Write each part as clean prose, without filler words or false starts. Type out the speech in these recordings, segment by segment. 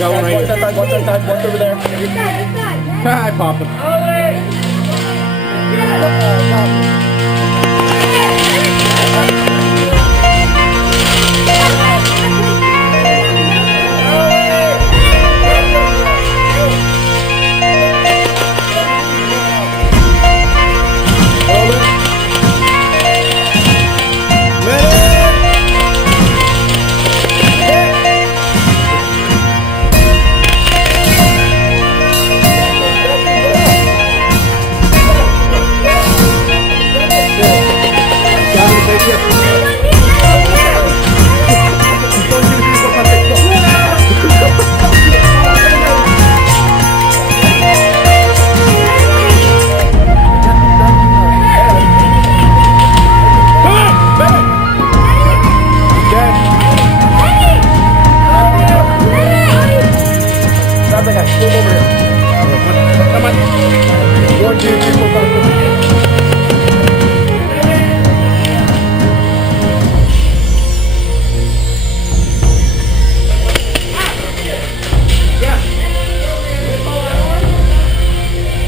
Got one right here. Watch that side, watch over there. I popped him.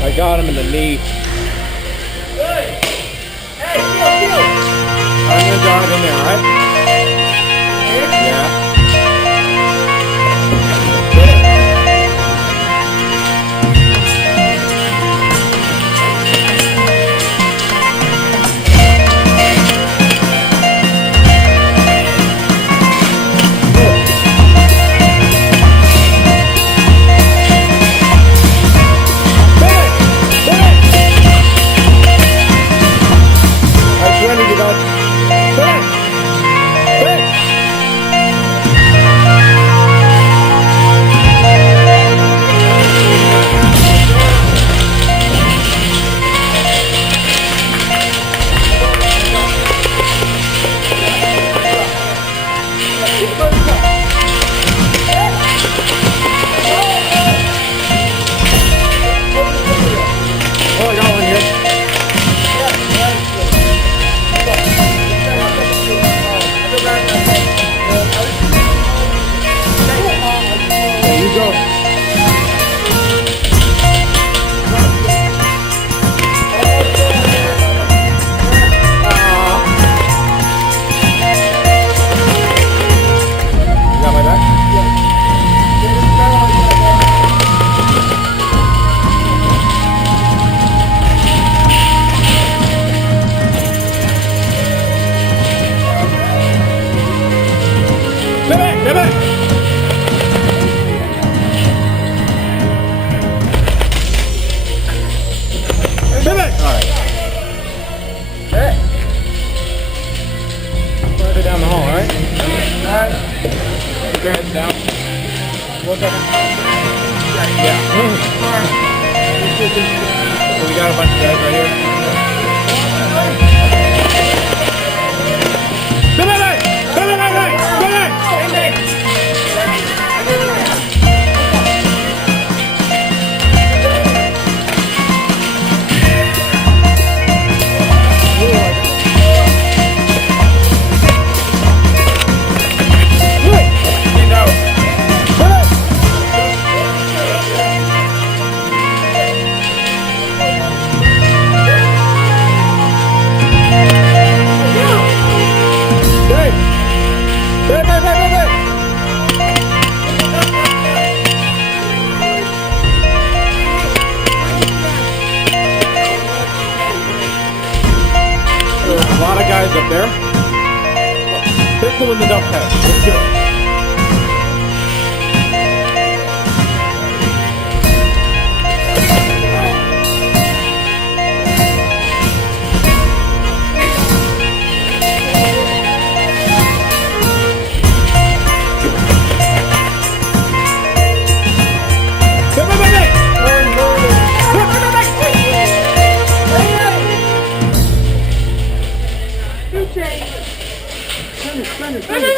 I got him in the knee. I'm gonna jog in there, alright? Yeah. Down the hall, alright? Alright. Keep your heads down. Look up. Yeah. So we got a bunch of guys right here. A lot of guys up there. Pistol in the dump pad. Let's do it. Finish.